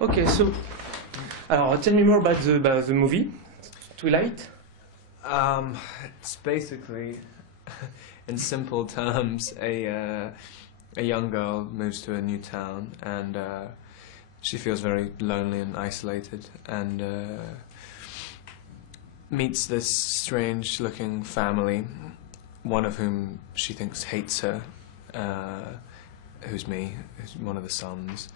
Okay, so tell me more about the movie, Twilight. It's basically, in simple terms, a young girl moves to a new town and she feels very lonely and isolated and meets this strange-looking family, one of whom she thinks hates her, who's one of the sons,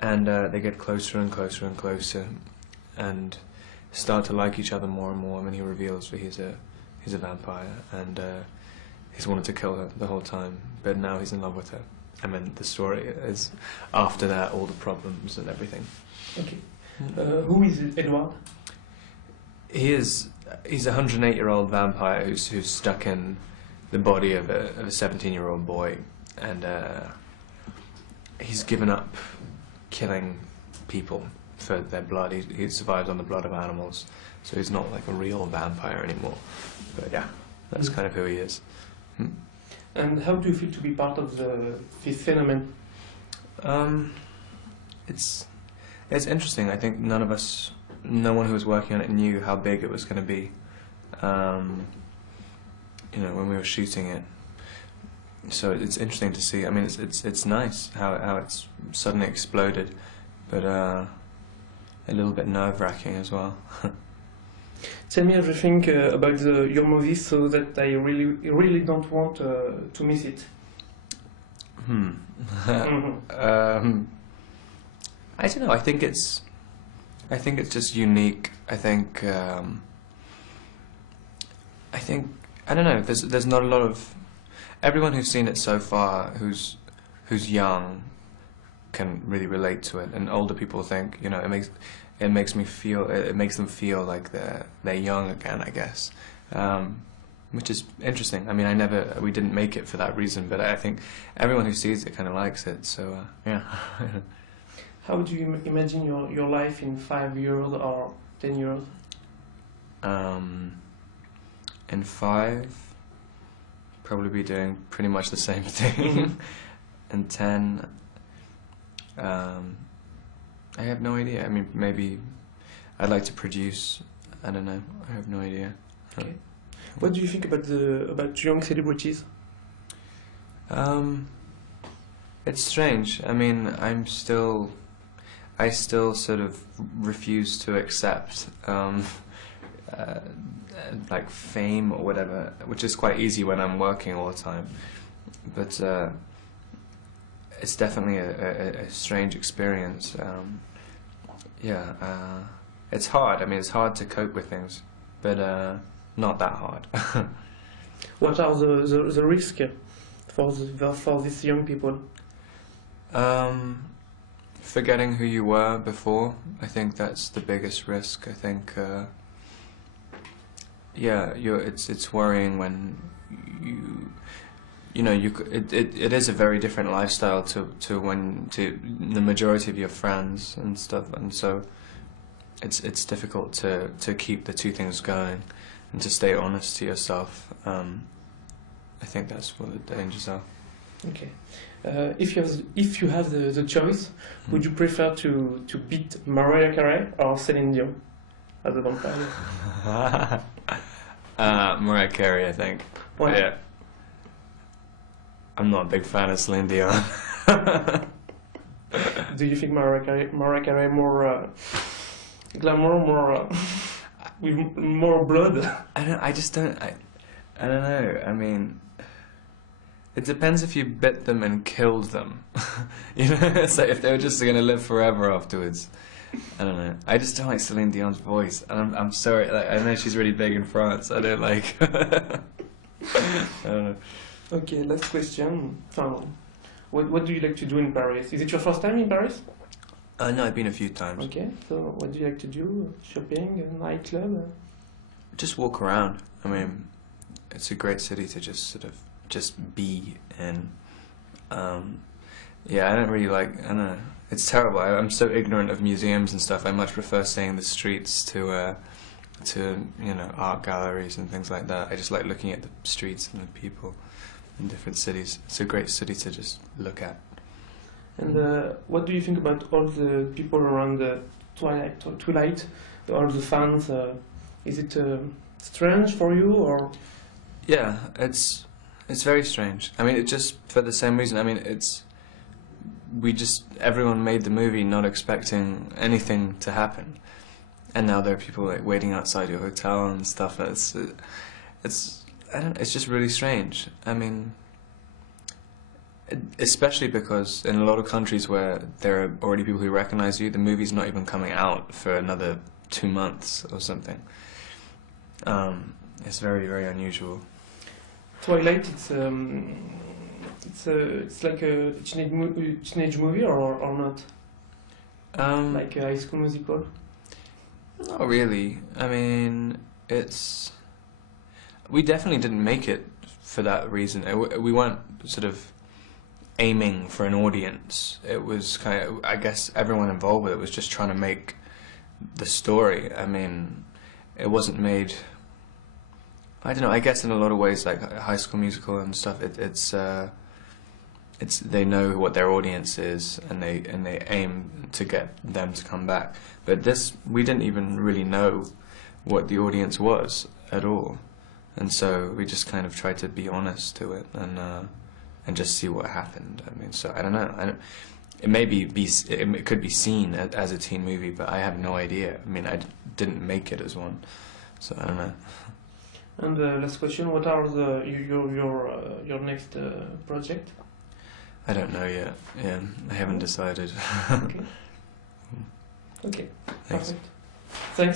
and they get closer and closer and closer, and start to like each other more and more. I mean, he reveals that he's a vampire, and he's wanted to kill her the whole time, but now he's in love with her. I mean, the story is after that, all the problems and everything. Okay. Who is Edward? He's a 108-year-old vampire who's stuck in the body of a 17-year-old boy, and he's given up killing people for their blood. He survives on the blood of animals, so he's not like a real vampire anymore. But yeah, that's kind of who he is. And how do you feel to be part of this phenomenon? It's interesting. I think no one who was working on it knew how big it was going to be. You know, when we were shooting it. So it's interesting to see. I mean, it's nice how it's suddenly exploded, but a little bit nerve-wracking as well. Tell me everything about your movie, so that I really don't want to miss it. I don't know. I think it's just unique. I don't know. There's not a lot of everyone who's seen it so far who's young can really relate to it, and older people think, you know, it makes them feel like they're young again, I guess, which is interesting. I mean, we didn't make it for that reason, but I think everyone who sees it kind of likes it. So yeah. How do you imagine your life in 5 years or 10 years? In 5, probably be doing pretty much the same thing. In 10, I have no idea. I mean, maybe I'd like to produce. I don't know. I have no idea. Okay. What do you think about young celebrities? It's strange. I mean, I still sort of refuse to accept like fame or whatever, which is quite easy when I'm working all the time. But it's definitely a strange experience. It's hard. I mean, it's hard to cope with things, but not that hard. What are the risks for these young people? Forgetting who you were before. I think that's the biggest risk. I think, it's worrying when it is a very different lifestyle to the majority of your friends and stuff, and so it's difficult to keep the two things going and to stay honest to yourself. I think that's what the dangers are. Okay. If you have the choice, would you prefer to beat Mariah Carey or Celine Dion as a vampire? Mariah Carey, I think. Why? Yeah. I'm not a big fan of Celine Dion. Do you think Mariah Carey more glamour, more with more blood? I don't know. I mean, it depends if you bit them and killed them. You know, it's like if they were just going to live forever afterwards. I don't know. I just don't like Celine Dion's voice, and I'm sorry. Like, I know she's really big in France. I don't like. I don't know. Okay, last question. What do you like to do in Paris? Is it your first time in Paris? No, I've been a few times. Okay, so what do you like to do? Shopping, a nightclub? Just walk around. I mean, it's a great city to just be in. Yeah, I don't really like. I don't know. It's terrible. I'm so ignorant of museums and stuff. I much prefer seeing the streets to art galleries and things like that. I just like looking at the streets and the people in different cities. It's a great city to just look at. And what do you think about all the people around the Twilight, all the fans? Is it strange for you, or? Yeah, it's very strange. I mean, it just for the same reason. I mean, everyone made the movie not expecting anything to happen, and now there are people like waiting outside your hotel and stuff. It's just really strange. I mean, especially because in a lot of countries where there are already people who recognize you, the movie's not even coming out for another 2 months or something. It's very, very unusual. Twilight, it's like a teenage movie or not? Like a High School Musical? Not really. I mean, we definitely didn't make it for that reason. We weren't sort of aiming for an audience. It was kind of, I guess everyone involved with it was just trying to make the story. I mean, it wasn't made, I don't know, I guess in a lot of ways like High School Musical and stuff, they know what their audience is, and they aim to get them to come back. But this, we didn't even really know what the audience was at all, and so we just kind of tried to be honest to it and just see what happened. I mean, so I don't know. It could be seen as a teen movie, but I have no idea. I mean, I didn't make it as one, so I don't know. And last question: what are your next project? I don't know yet. Yeah, I haven't decided. Okay. Okay. Thanks. Perfect. Thanks.